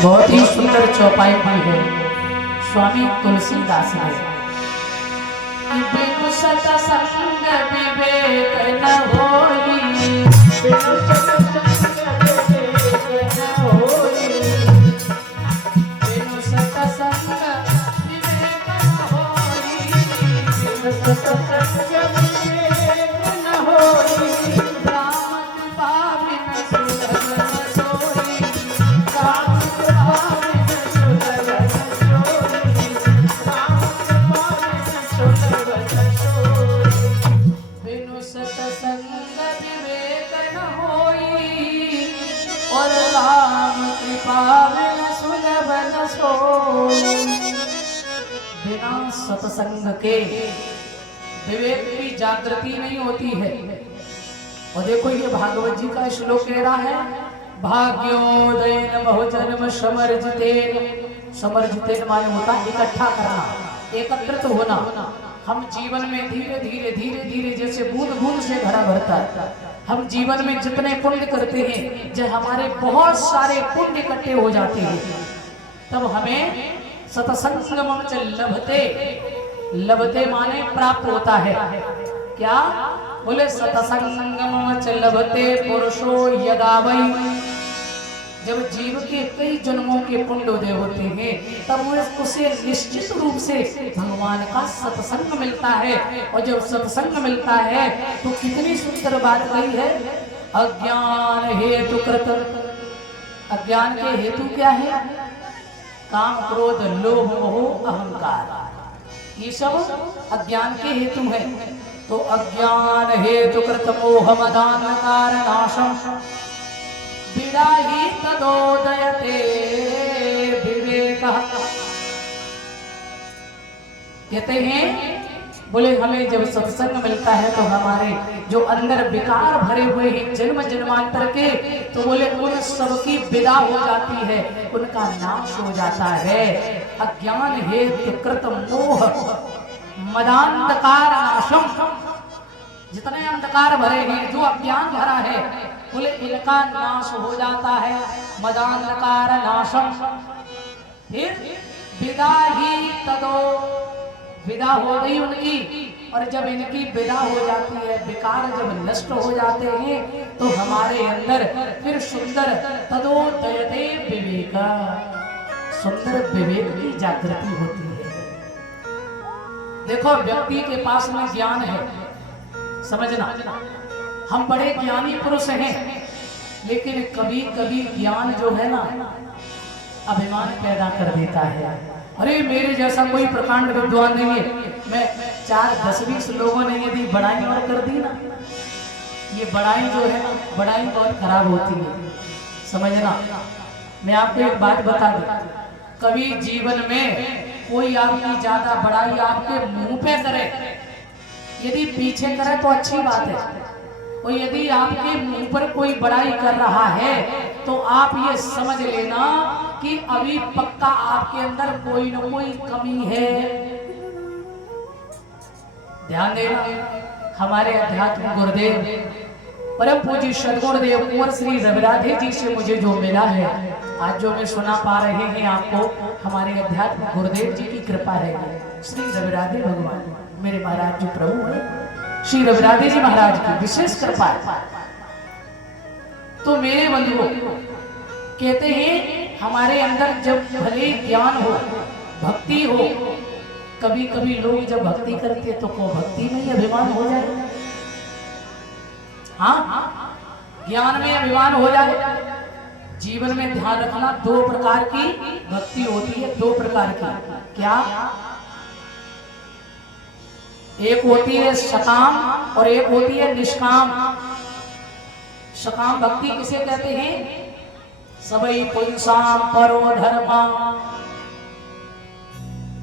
बहुत ही सुंदर चौपाई भी है स्वामी तुलसीदास ने। बिनु सतसंग विवेक न होई, बिनु सतसंग विवेक न होई, बिनु सतसंग विवेक न होई, बिनु सतसंग विवेक न होई। राम कृपा बिनु सुलभ न सोई, राम कृपा बिनु सुलभ न सोई, राम कृपा बिनु सुलभ न सोई। बिनु सतसंग विवेक न होई, और राम कृपा बिनु सुलभ न सोई। बिना सत्संग के विवेक की जागृति नहीं होती है। और देखो ये भागवत जी का श्लोक कह रहा है, भाग्योदयन बहुजन्म समर्जितेन। समर्जितेन माने होता इकट्ठा करना, एकत्रित होना। हम जीवन में धीरे धीरे धीरे धीरे जैसे बूंद बूंद से घड़ा भरता है, हम जीवन में जितने पुण्य करते हैं जब हमारे बहुत सारे पुण्य इकट्ठे हो जाते हैं तब हमें सत्संगम च लभते। लभते माने प्राप्त होता है। क्या बोले? सत्संगम च लभते पुरुषो यदा वै। जब जीव के कई जन्मों के पुण्य उदय होते हैं तब उसे निश्चित रूप से भगवान का सत्संग मिलता है। और जब सत्संग मिलता है तो कितनी सुंदर बात कही है, अज्ञान हेतु कृत। अज्ञान के हेतु क्या है? काम क्रोध लोभ मोह अहंकार, ये सब अज्ञान के हेतु है। तो अज्ञान हेतु कृत मोह मदान कारणाशम विराही तदोदयते विवेकः। कहते हैं बोले हमें जब सत्संग मिलता है तो हमारे जो अंदर विकार भरे हुए हैं जन्म जन्मांतर के, तो बोले उन सबकी विदा हो जाती है, उनका नाश हो जाता है। अज्ञान हेतु कृत मोह मदांधकार नाशम। जितने अंधकार भरे हैं, जो अज्ञान भरा है, बोले इनका नाश हो जाता है। मदांधकार नाशम। फिर विदा ही तदो, विदा हो गई उनकी। और जब इनकी विदा हो जाती है, विकार जब नष्ट हो जाते हैं तो हमारे अंदर फिर सुंदर तदोदयते विवेक, सुंदर विवेक की जागृति होती है। देखो व्यक्ति के पास में ज्ञान है, समझना हम बड़े ज्ञानी पुरुष हैं, लेकिन कभी कभी ज्ञान जो है ना अभिमान पैदा कर देता है। अरे मेरे जैसा कोई प्रकांड विद्वान नहीं है, मैं 4-10-20 लोगों ने यदि बड़ाई और कर दी ना, ये बड़ाई जो है ना बड़ाई बहुत खराब होती है, समझना। मैं आपको एक बात बता दूं, कभी जीवन में कोई आपकी ज्यादा बड़ाई आपके मुंह पे करे, यदि पीछे करे तो अच्छी बात है, और यदि आपके मुंह पर कोई बड़ाई कर रहा है तो आप ये समझ लेना कि अभी पक्का आपके अंदर कोई न कोई कमी है। ध्यान देना, हमारे अध्यात्म गुरुदेव परम पूज्य सद्गुरुदेव कुंवर श्री रविराधे जी से मुझे जो मिला है, आज जो मैं सुना पा रहे हैं आपको, हमारे अध्यात्म गुरुदेव जी की कृपा है। श्री रविराधे भगवान मेरे महाराज जी प्रभु है, श्री रविराधे जी महाराज की विशेष कृपा है। तो मेरे बंधुओं कहते हैं हमारे अंदर जब भले ज्ञान हो, भक्ति हो, कभी कभी लोग जब भक्ति करते तो को भक्ति में ही अभिमान हो जाए। हाँ, ज्ञान में अभिमान हो जाए। जीवन में ध्यान रखना, 2 प्रकार की भक्ति होती है, 2 प्रकार की। क्या? एक होती है सकाम और एक होती है निष्काम। सकाम भक्ति किसे कहते हैं? सबई पुंसाम परो धर्मा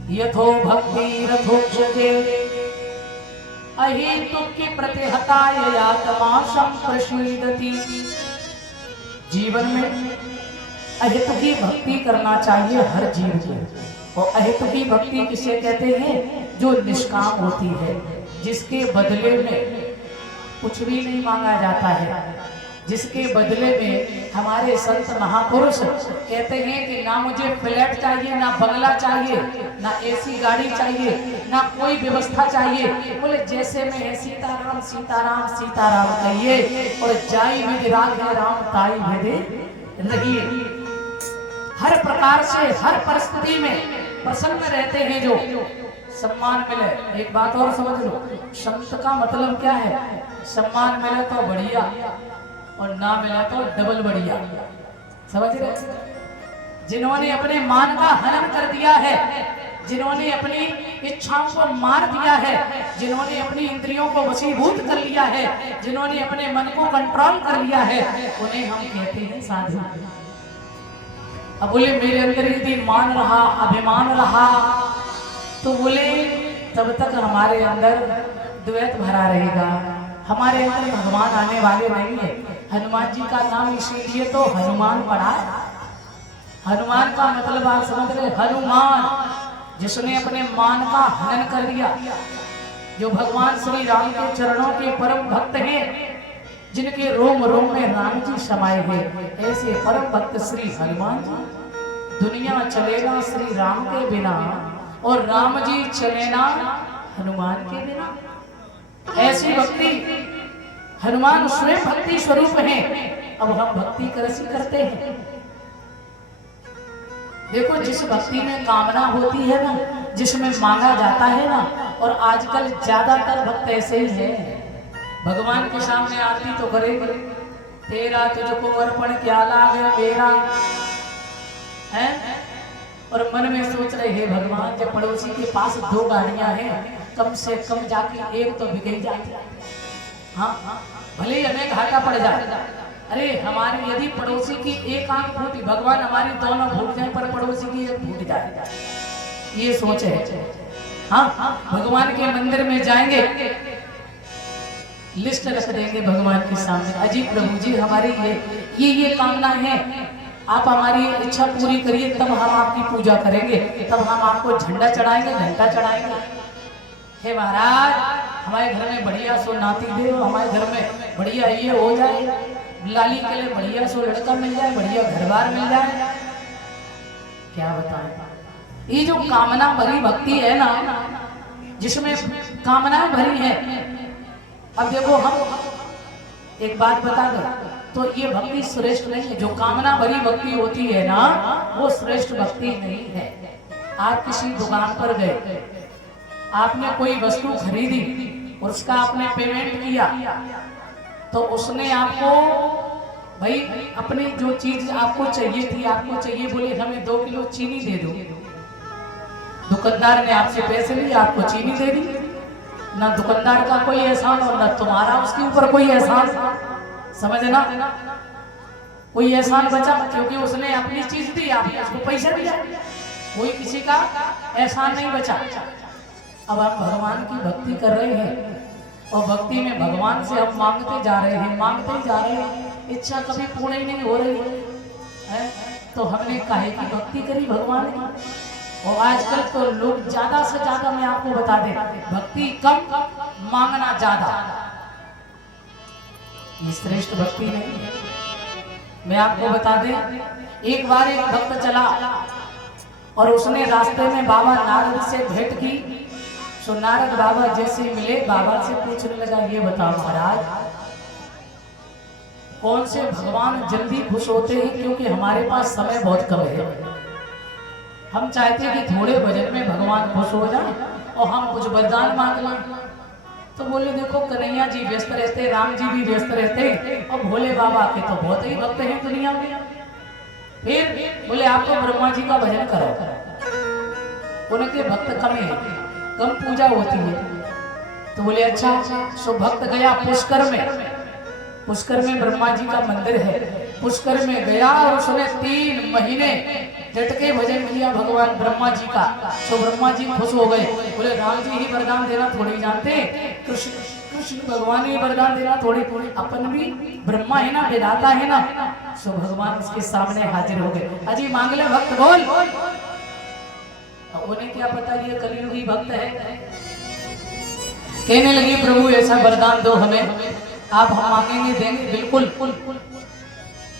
यथो भक्ति रथोक्षते अहेतुक की प्रतिहताय यातमा संप्रसीदति। जीवन में अहेतुकी भक्ति करना चाहिए हर जीव को। और अहेतुकी भक्ति किसे कहते हैं? जो निष्काम होती है, जिसके बदले में कुछ भी नहीं मांगा जाता है, जिसके बदले में हमारे संत महापुरुष कहते हैं कि ना मुझे फ्लैट चाहिए, ना बंगला चाहिए, ना एसी गाड़ी चाहिए, ना कोई व्यवस्था चाहिए। बोले जैसे में है सीताराम सीताराम सीताराम कहिए और जाई विधि राघे राम ताई विधि रहिए। हर प्रकार से हर परिस्थिति में प्रसन्न रहते हैं जो सम्मान मिले। एक बात और समझ लो, संत का मतलब क्या है? सम्मान मिले तो बढ़िया और ना मिला तो डबल बढ़िया। समझ रहे? जिन्होंने अपने मान का हनन कर दिया है, जिन्होंने अपनी इच्छाओं को मार दिया है, जिन्होंने अपनी इंद्रियों को वशीभूत कर लिया है, जिन्होंने अपने मन को कंट्रोल कर लिया है, उन्हें हम कहते हैं साधु। अब बोले मेरे अंदर यदि मान रहा, अभिमान रहा, तो बोले तब तक हमारे अंदर द्वैत भरा रहेगा, हमारे अंदर भगवान आने वाले नहीं है। हनुमान जी का नाम इसीलिए तो हनुमान पड़ा है। हनुमान का मतलब आप समझ रहे? हनुमान, जिसने अपने मान का हनन कर दिया, जो भगवान श्री राम के चरणों के परम भक्त हैं, जिनके रोम रोम में राम जी समाये हैं, ऐसे परम भक्त श्री हनुमान जी। दुनिया चलेगा श्री राम के बिना और राम जी चलेना हनुमान के बिना। ऐसी भक्ति, हनुमान स्वयं भक्ति स्वरूप हैं। अब हम भक्ति कैसे करते हैं? देखो, जिस भक्ति में कामना होती है ना, जिसमें मांगा जाता है ना, और आजकल ज्यादातर भक्त ऐसे ही है। भगवान के सामने आरती तो करेंगे, तेरा तुझको अर्पण क्या लागे मेरा है, और मन में सोच रहे हैं भगवान जब पड़ोसी के पास 2 गाड़ियां हैं, कम से कम जाके एक तो बिक जाती है। हाँ, भले ही हमें घाटा पड़ जाए। अरे हमारी यदि पड़ोसी की एक आंख फूटी, भगवान हमारी दोनों फूट जाए पर पड़ोसी की एक फूट जाए, ये सोच है। हाँ, भगवान के मंदिर में जाएंगे, लिस्ट रख देंगे भगवान के सामने, अजी प्रभु जी हमारी ये कामना है, आप हमारी इच्छा पूरी करिए, तब हम आपकी पूजा करेंगे, तब हम आपको झंडा चढ़ाएंगे, घंटा चढ़ाएंगे। हे महाराज, हमारे घर में बढ़िया सो नाती दे, हमारे घर में बढ़िया ये हो जाए, लाली के लिए बढ़िया सो लड़का मिल जाए, बढ़िया घर बार मिल जाए। क्या बताएं? ये जो कामना भरी भक्ति है ना, जिसमें कामनाएं भरी है। अब देखो, हम एक बात बता दो, तो ये भक्ति श्रेष्ठ नहीं है। जो कामना भरी भक्ति होती है ना, वो श्रेष्ठ भक्ति नहीं है। आप किसी दुकान पर गए, आपने कोई वस्तु खरीदी और उसका आपने पेमेंट किया, तो उसने आपको भाई अपनी जो चीज आपको चाहिए थी, आपको चाहिए बोले हमें 2 किलो चीनी दे दो। दुकानदार ने आपसे पैसे लिए, आपको चीनी दे दी। ना दुकानदार का कोई एहसान और ना तुम्हारा उसके ऊपर कोई एहसान, समझना? कोई एहसान बचा, क्योंकि उसने अपनी चीज दी, आपने उसको पैसा दिया, कोई किसी का एहसान नहीं बचा। अब हम भगवान की भक्ति कर रहे हैं और भक्ति में भगवान से हम मांगते जा रहे हैं, मांगते ही जा रहे हैं, इच्छा कभी पूर्ण ही नहीं हो रही है। तो हमने काहे की भक्ति करी भगवान की? और आजकल तो लोग ज्यादा से ज्यादा, मैं आपको बता दें, भक्ति कम, मांगना ज्यादा। ये श्रेष्ठ भक्ति नहीं है। मैं आपको बता दें, एक बार एक भक्त चला और उसने रास्ते में बाबा नारद से भेंट की। तो नारद बाबा जैसे मिले, बाबा से पूछने लगा, ये बताओ महाराज, कौन से भगवान जल्दी खुश होते हैं? क्योंकि हमारे पास समय बहुत कम है, हम चाहते हैं कि थोड़े बजट में भगवान खुश हो जाए और हम कुछ वरदान मांग लें। तो बोले देखो, कन्हैया जी व्यस्त रहते, राम जी भी व्यस्त रहते, और भोले बाबा के तो बहुत ही भक्त हैं दुनिया में। फिर बोले आप तो ब्रह्मा जी का भजन करो, उनके भक्त कम है, कम पूजा होती है। तो बोले अच्छा। सो भक्त गया पुष्कर में, पुष्कर में ब्रह्मा जी का मंदिर है। पुष्कर में गया और उसने 3 महीने डटके भजन किया भगवान ब्रह्मा जी का। तो ब्रह्मा जी खुश हो गए, बोले राम जी ही वरदान देना थोड़ी जानते, कृष्ण भगवान ही वरदान देना थोड़ी, अपन भी ब्रह्मा है ना, विधाता है ना। सो भगवान उसके सामने हाजिर हो गए, अजी मांग ले भक्त बोल। उन्हें क्या पता ये कलियुगी भक्त है। कहने लगी प्रभु ऐसा वरदान दो हमें, आप हम मांगेंगे देंगे बिल्कुल।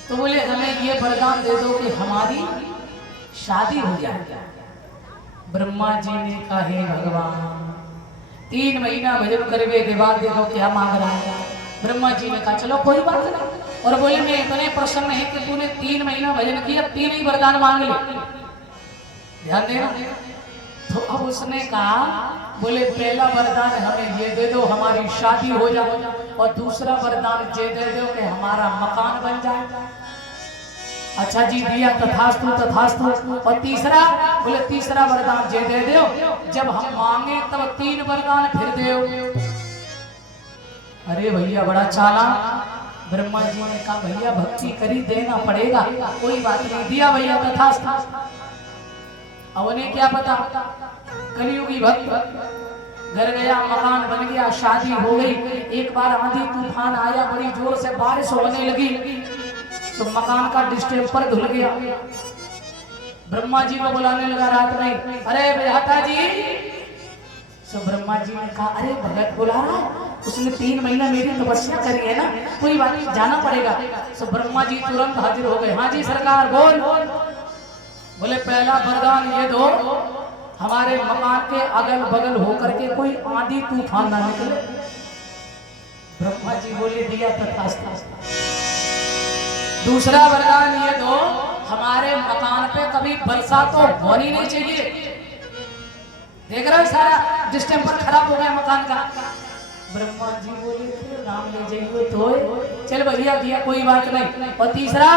तो बोले हमें ये वरदान दे दो कि हमारी शादी हो जाए। ब्रह्मा जी ने कहा हे भगवान 3 महीना भजन करवे के बाद देखो क्या मांग रहा है। ब्रह्मा जी ने कहा चलो कोई बात नहीं। और बोले मैं इतने प्रसन्न है कि तूने 3 महीना भजन किया 3 ही वरदान मांग ले। ध्यान देना। तो अब उसने कहा बोले पहला वरदान हमें ये दे दो हमारी शादी हो जाए, और दूसरा वरदान ये दे दो कि हमारा मकान बन जाए। अच्छा जी दिया तथास्तु तथास्तु। और तीसरा बोले तीसरा वरदान ये दे दो जब हम मांगे तब 3 वरदान फिर दो। अरे भैया बड़ा चालाक। ब्रह्मा जी ने कहा भैया भक्ति करी देना पड़ेगा, कोई बात नहीं। दिया भैया तथास्तु। अब उन्हें क्या पता कलियुगी भक्त घर गया मकान बन गया शादी हो गई। एक बार आंधी तूफान आया बड़ी जोर से बारिश होने लगी तो मकान का डिस्टेंपर धुल गया। ब्रह्मा जी को बुलाने लगा रात में, अरे बेहता जी। तो ब्रह्मा जी ने कहा अरे भगत बुला रहा है, उसने 3 महीना मेरी तपस्या करी है ना, कोई बात नहीं जाना पड़ेगा। तो ब्रह्मा जी तुरंत हाजिर हो गए। हाँ जी सरकार बोल। बोले पहला वरदान ये दो हमारे मकान के अगल बगल होकर के कोई आंधी तूफान ना निकले। ब्रह्मा जी बोले दिया तथास्तु। दूसरा वरदान ये दो हमारे मकान पे कभी वर्षा तो होनी नहीं चाहिए। देख रहे हो सारा डिस्टेंपर खराब हो गया मकान का। ब्रह्मा जी बोले फिर नाम ले जाइए तो चल भैया दिया कोई बात नहीं। और तीसरा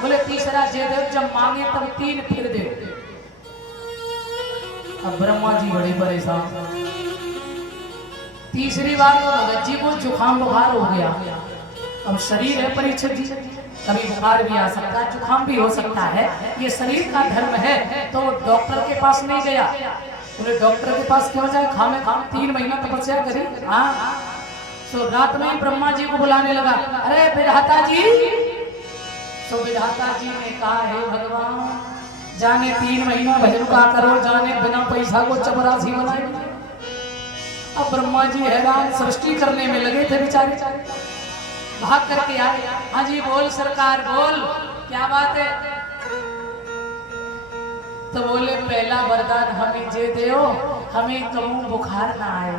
बोले तीसरा जे दे जब मांगे तब 3 फिर दे। अब ब्रह्मा जी बड़े परेशान। तीसरी बार तो भगत जी को जुकाम बुखार हो गया। अब शरीर है परीक्षित जी, कभी बुखार भी आ सकता है जुकाम भी हो सकता है, ये शरीर का धर्म है। तो डॉक्टर के पास नहीं गया। बोले डॉक्टर के पास क्यों जाए, खामे खाम 3 महीना तपस्या करी। हाँ तो रात में ही ब्रह्मा जी को बुलाने लगा, अरे विधाता जी। तो विधाता जी ने कहा हे भगवान जाने 3 महीना भजन का करो, जाने बिना पैसा को चपरासी बनाए। अब ब्रह्मा जी हैरान सृष्टि करने में लगे थे बेचारे, भाग करके आए। हाँ जी बोल सरकार बोल क्या बात है। तो बोले पहला वरदान हमें जे दो हमें कहूँ बुखार ना आए।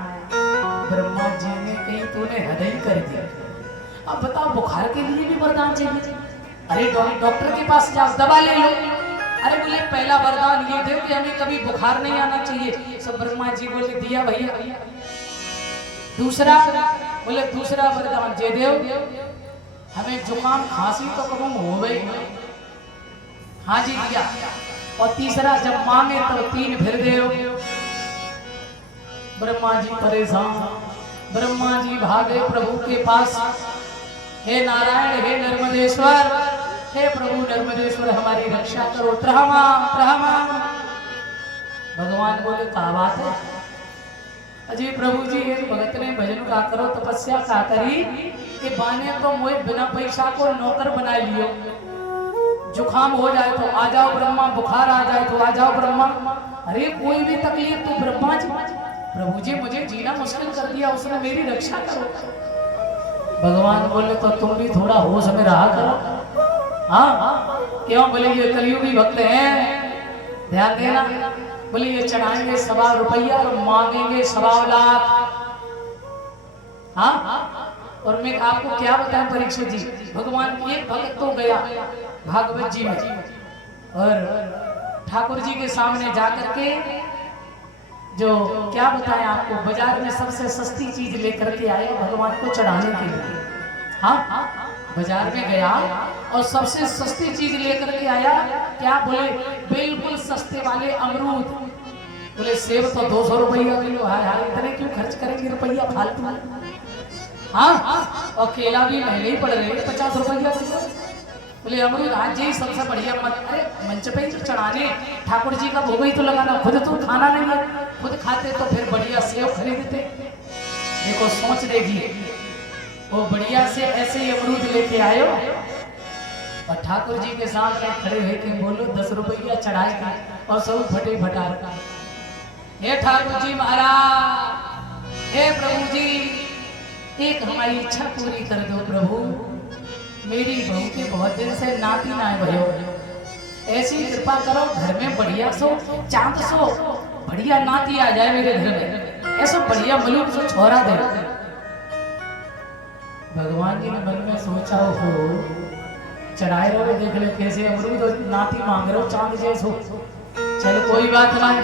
ब्रह्मा जी ने कहीं तूने हृदय कर दिया। अब बताओ बुखार के लिए भी वरदान चाहिए। अरे डॉक्टर के पास जाओ दवा ले लो। अरे बोले पहला वरदान ये दो कि हमें कभी बुखार नहीं आना चाहिए। सब ब्रह्मा जी बोले दिया भैया। दूसरा बोले दूसरा वरदान जे दो हमें जुकाम खांसी तो कब हो गई। हाँ जी दिया। और तीसरा जब मांगे तब 3 फिर दे। ब्रह्मा जी परेशान। ब्रह्मा जी भागे प्रभु के पास, हे नारायण हे नर्मदेश्वर, हे प्रभु नर्मदेश्वर हमारी रक्षा करो, त्रहमा त्रहमा। भगवान बोले क्या बात है अजी प्रभु जी एक भगत ने भजन का करो तपस्या का करी कि बाने तो मोए बिना पैसा को नौकर बना लियो। जुकाम हो जाए तो आ जाओ ब्रह्मा, बुखार आ जाए तो आ जाओ ब्रह्मा। अरे कोई भी तकलीफ तो ब्रह्मा जी। प्रभु जी मुझे जीना मुश्किल कर दिया, उसने मेरी रक्षा करो। भगवान बोले तो तुम भी थोड़ा होश में रहा करो। हाँ क्यों बोले ये कलियुगी भक्त हैं, ध्यान देना। बोले ये चढ़ाएंगे 1.25 रुपया और मांगेंगे 1.25 लाख। हाँ और मैं आपको क्या बताऊं परीक्षित जी, भगवान की एक भक्त तो गया भागवत जी में और ठाकुर जी के सामने जाकर के जो क्या बताएं आपको, बाजार में सबसे सस्ती चीज लेकर के आए भगवान को चढ़ाने के लिए। हाँ बाजार में गया और सबसे सस्ती चीज लेकर के आया। क्या बोले बिल्कुल सस्ते वाले अमरूद। बोले सेब तो 200 रुपया किलो है, इतने क्यों खर्च करेंगे रुपया फालतू। हाँ और केला भी महंगे ही पड़ रहे हैं 50 रुपया किलो। बोले अमरूद आज जी सबसे बढ़िया मंच पे ही चढ़ाने, ठाकुर जी का भोग ही तो लगाना, खुद तो खाना नहीं है, खुद खाते तो फिर बढ़िया सेब खरीदते। देखो सोच देगी वो बढ़िया से ऐसे ही अमरूद लेके आयो और ठाकुर जी के सामने खड़े होके बोलो 10 रुपया चढ़ाएगा और सब फटे फटा। हे ठाकुर जी महाराज, हे प्रभु जी, एक हमारी इच्छा पूरी कर दो प्रभु। मेरी बहू के बहुत दिन से नाती ना भयो, ऐसी कृपा करो घर में बढ़िया सो चांद सो बढ़िया नाती आ जाए मेरे घर में, ऐसा बढ़िया मलूक सो छोरा दे। भगवान जी ने मन में सोचा हो चढ़ाए रहो, देख ले कैसे अमरूद और नाती मांग रहे हो चांद जैसो। चल कोई बात नहीं,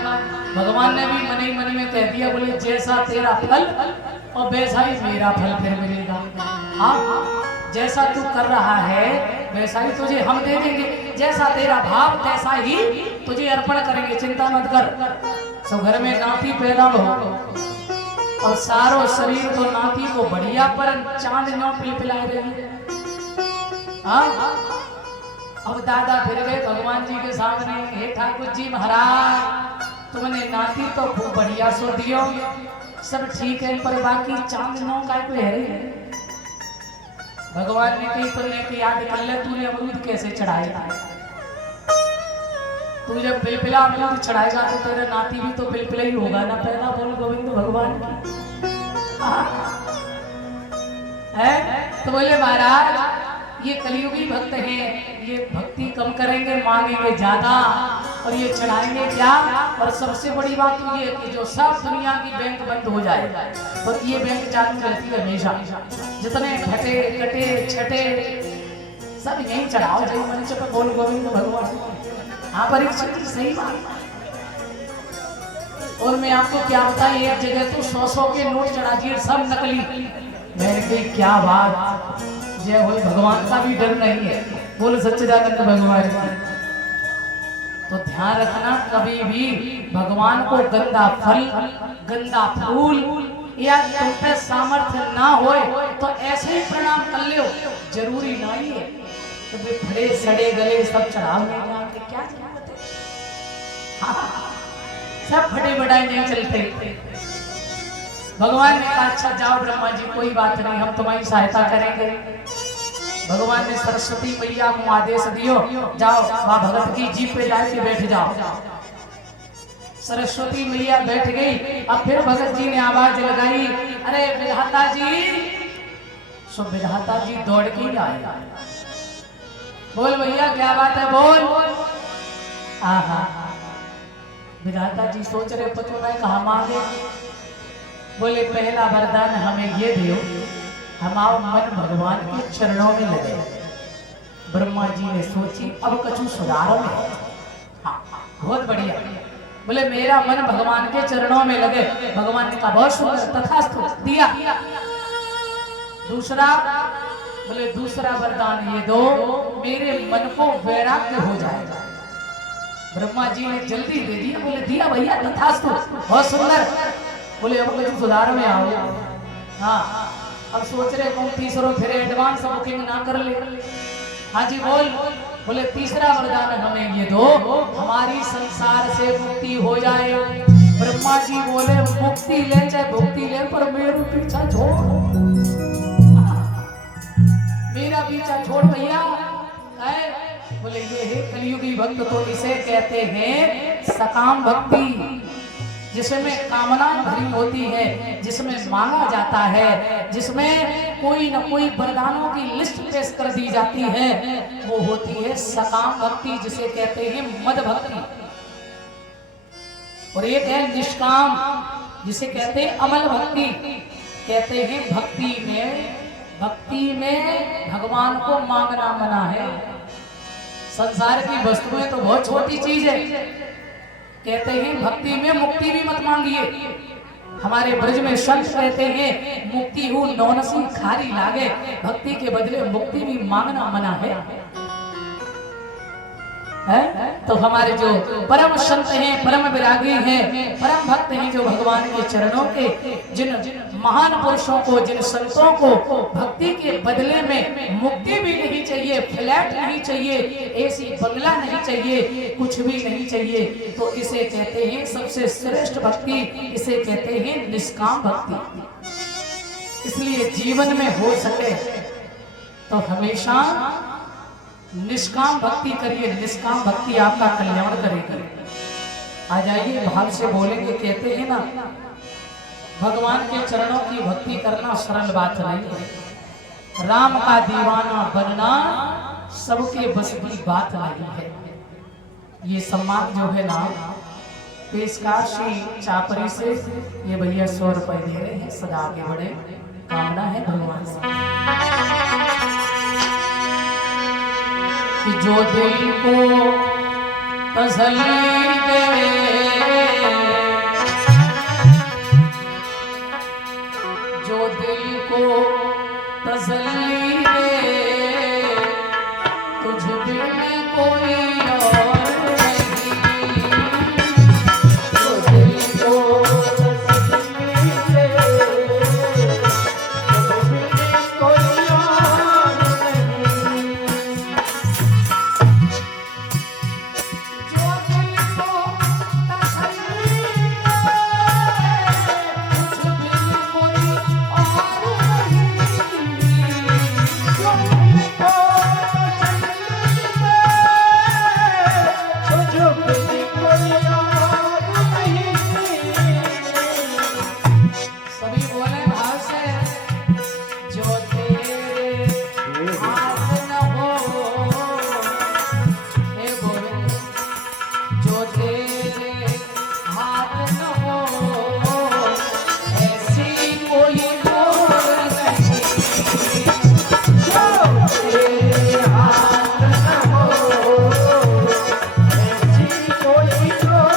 भगवान ने भी मन ही मन में कह दिया, बोले जैसा तेरा फल और वैसा ही मेरा फल फिर मिलेगा। हाँ, जैसा तू कर रहा है वैसा ही तुझे हम दे देंगे, जैसा तेरा भाव तैसा ही तुझे अर्पण करेंगे, चिंता मत कर। सब घर में नाती पैदा हो और सारो शरीर तो नाती को बढ़िया पर चांद नो पिलपिलाए रही। हाँ, अब दादा फिर गए भगवान जी के सामने, हे ठाकुर जी महाराज तुमने नाती तो खूब बढ़िया सो दियो, सब ठीक है, पर बाकी चांद नो का कोई है। भगवान ने कही तुमने की याद कर ले, तूने अमरूद कैसे चढ़ाया? तू जब बिलबिला अमरूद चढ़ाएगा तो तेरा नाती भी तो बिलबिला ही होगा ना पैदा। बोल गोविंद भगवान की है। तो बोले महाराज ये कलियुगी भक्त हैं, ये भक्ति कम करेंगे, मांगेंगे ज्यादा और ये चढ़ाएंगे क्या। और सबसे बड़ी बात तो ये कि जो सब दुनिया की बैंक बंद हो जाए तो ये बैंक चालू रहती है हमेशा। जितने फटे कटे छटे सब यही चढ़ाओ जो मंच पर। बोल गोविंद भगवान। हाँ परीक्षित सही बात। और मैं आपको क्या बताऊं, एक जगह तो 100 के नोट चढ़ा दिए, सब नकली। मैंने कही क्या बात, जय हो, भगवान का भी डर नहीं है। बोल सच्चिदानंद भगवान। तो ध्यान रखना, कभी भी भगवान को गंदा फल गंदा फूल या तुम पे सामर्थ्य ना हो तो ऐसे ही प्रणाम कर लो, जरूरी नहीं है तो फड़े सड़े गले सब चढ़ाओगे क्या जरूरत है। हाँ, सब फटे बढ़ाए नहीं चलते। भगवान ने कहा अच्छा जाओ ब्रह्मा जी, कोई बात नहीं, हम तुम्हारी सहायता करेंगे। भगवान ने सरस्वती मैया को आदेश दियो, जाओ माँ भगत की जीप पे जाके बैठ जाओ। सरस्वती मैया बैठ गई। अब फिर भगत जी ने आवाज लगाई, अरे विधाता जी। सो विधाता जी दौड़ के आए। बोल भैया क्या बात है, बोल। आहा, विधाता जी सोच रहे पतो नहीं कहा मांगे। बोले पहला वरदान हमें ये दियो, हमारा मन भगवान के चरणों में लगे। ब्रह्मा जी ने सोची अब कछु सुधारो में। हाँ, बहुत बढ़िया। बोले मेरा मन भगवान के चरणों में लगे। भगवान ने कहा बहुत सुंदर, तथास्तु, दिया। दूसरा, बोले दूसरा वरदान ये दो, मेरे मन को वैराग्य हो जाएगा। ब्रह्मा जी ने जल्दी दे दिया। बोले दिया भैया, तथास्तु, बहुत सुंदर। बोले अब कुछ सुधार में आओ। हाँ, अब सोच रहे कौन तीसरा फिर एडवांस बुकिंग ना कर ले। हाँ जी बोल। बोले तीसरा वरदान हमें ये दो, हमारी संसार से मुक्ति हो जाए। ब्रह्मा जी बोले मुक्ति ले चाहे भुक्ति ले, पर मेरा पीछा छोड़, मेरा पीछा छोड़ भैया। बोले ये है कलियुगी भक्त, तो इसे कहते हैं सकाम भक्ति, जिसमें कामना भरी होती है, जिसमें मांगा जाता है, जिसमें कोई न कोई वरदानों की लिस्ट पेश कर दी जाती है, वो होती है सकाम भक्ति, जिसे कहते हैं मद भक्ति। और एक है निष्काम, जिसे कहते हैं अमल भक्ति। कहते हैं भक्ति में भगवान को मांगना मना है। संसार की वस्तुएं तो बहुत छोटी चीज है। कहते हैं भक्ति में मुक्ति भी मत मांगिए। हमारे ब्रज में संत कहते हैं मुक्ति हो नौनसी खारी लागे, भक्ति के बदले मुक्ति भी मांगना मना है। तो हमारे जो परम संत हैं, परम विरागी हैं, परम भक्त हैं, जो भगवान के चरणों के जिन महान पुरुषों को, जिन संतों को भक्ति के बदले में मुक्ति भी नहीं चाहिए, फ्लैट नहीं चाहिए, एसी बंगला नहीं चाहिए, कुछ भी नहीं चाहिए, तो इसे कहते हैं सबसे श्रेष्ठ भक्ति, इसे कहते हैं निष्काम भक्ति। इसलिए जीवन में हो सके तो हमेशा निष्काम भक्ति करिए। निष्काम भक्ति आपका कल्याण करेगी। आ जाइए भाव से बोलेंगे। कहते हैं ना भगवान के चरणों की भक्ति करना सरल बात नहीं है। राम का दीवाना बनना सबके बस की बात नहीं है। ये सम्मान जो है ना पेशकार श्री चापरी से ये भैया 100 रुपए दे रहे हैं। सदा आगे बढ़े, कामना है भगवान से कि जो दिल को तसल्ली दे, जो दिल को तसल्ली दे, तुझ बिन कोई और नहीं। जो दिल को तसल्ली दे, तुझ बिन कोई और नहीं। जो दिल को तसल्ली दे, तुझ बिन कोई और सभी बोले भाव से, जो तेरे हाथ न हो, हे गोविंद, जो तेरे हाथ न हो, ऐसी कोई डोर नहीं। जो तेरे हाथ न हो, ऐसी कोई डोर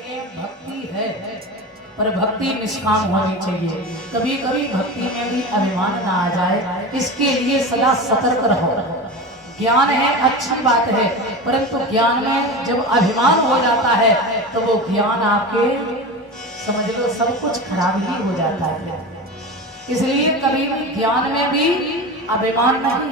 एक भक्ति है, पर भक्ति निष्काम होनी चाहिए। कभी कभी भक्ति में भी अभिमान ना आ जाए, इसके लिए सदा सतर्क रहो। ज्ञान है अच्छी बात है, परंतु ज्ञान में जब अभिमान हो जाता है तो वो ज्ञान आपके समझ लो सब कुछ खराब ही हो जाता है। इसलिए कभी भी ज्ञान में भी अभिमान नहीं,